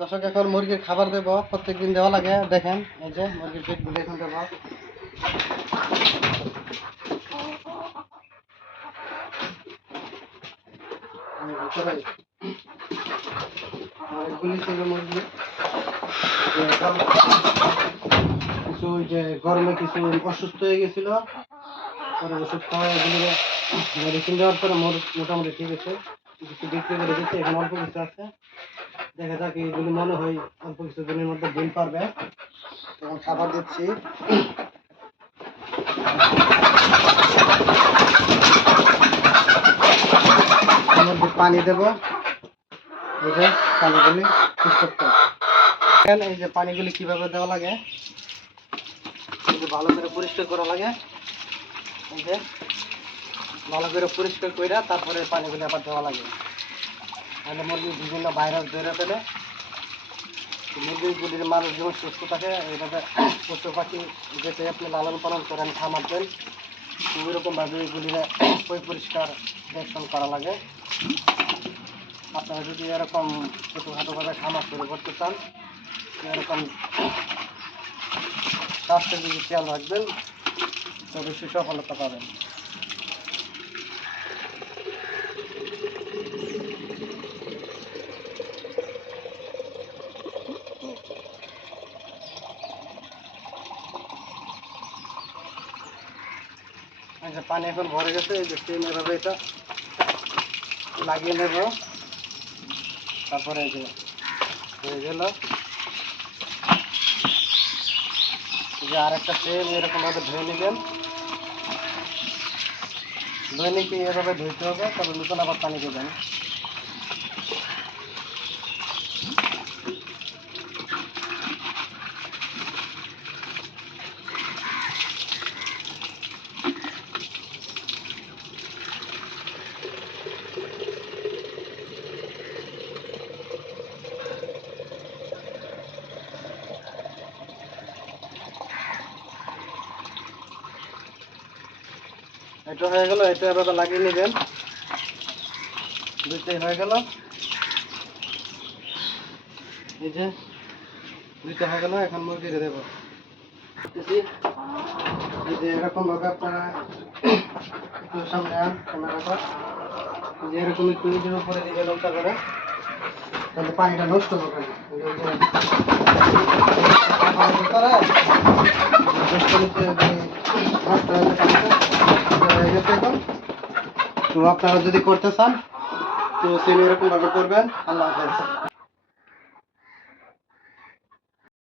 দর্শক এখন মুরগির খাবার দেবো, প্রত্যেকদিন দেওয়া লাগে। দেখেন এই যে মুরগির পেটগুলো এখন দেবো। অনেকগুলি ছিল মুরগি, কিছু যে গরমে কিছু অসুস্থ হয়ে গেছিল, পরে ওষুধ খাওয়া এগুলি মেডিসিন দেওয়ার পরে মোটামুটি ঠিক আছে। কিছু বিক্রি করে দিচ্ছে, এখন অল্প কিছু আছে। দেখা যাক এগুলি মনে হয় অল্প কিছু দিনের মধ্যে ডিম পারবে। এখন খাবার দিচ্ছি, পানি দেবো। এই যে পানিগুলি এই যে পানিগুলি কিভাবে দেওয়া লাগে, ভালো করে পরিষ্কার করা লাগে। এই যে ভালো করে পরিষ্কার করে তারপরে পানিগুলি আবার দেওয়া লাগে, তাহলে মুরগির বিভিন্ন ভাইরাস ধরে ফেলে। মুরগিগুলির মানুষ যেমন সুস্থ থাকে, এইভাবে পশু পাখি যেতে আপনি লালন পালন করেন খামার দেন, ওই রকমভাবে এগুলির পরিষ্কার দেখশন করা লাগে। আপনারা যদি এরকম ছোটোখাটোভাবে খামার শুরু করতে চান, এরকম স্বাস্থ্যের দিকে খেয়াল রাখবেন, তবে সফলতা পাবেন। এই যে পানি এখন ভরে গেছে, এই যে সেম এভাবে এটা লাগিয়ে নেব। তারপরে এই যে হয়ে গেল, এই যে আরেকটা সেম এরকমভাবে ধুয়ে নেবেন। ধুয়ে নিয়ে এভাবে ধুইতে হবে, তবে নতুন আবার পানি দেবেন। এটা হয়ে গেল, এটা এভাবে লাগিয়ে নেবেন। দুইটাই হয়ে গেল, এই যে দুইটা হয়ে গেল। এখন মুরগিকে দেবো। এই যে এরকম ভাবে আপনারা একটু সামনে আন, ক্যামেরা কর, যে এরকম একটু নিজের উপরে দিকে লঙ্কা করে, তাহলে পানিটা নষ্ট হবে না। তো আপনারা যদি করতে চান তো সেম এরকম ভাবে করবেন। আল্লাহ হাফেজ।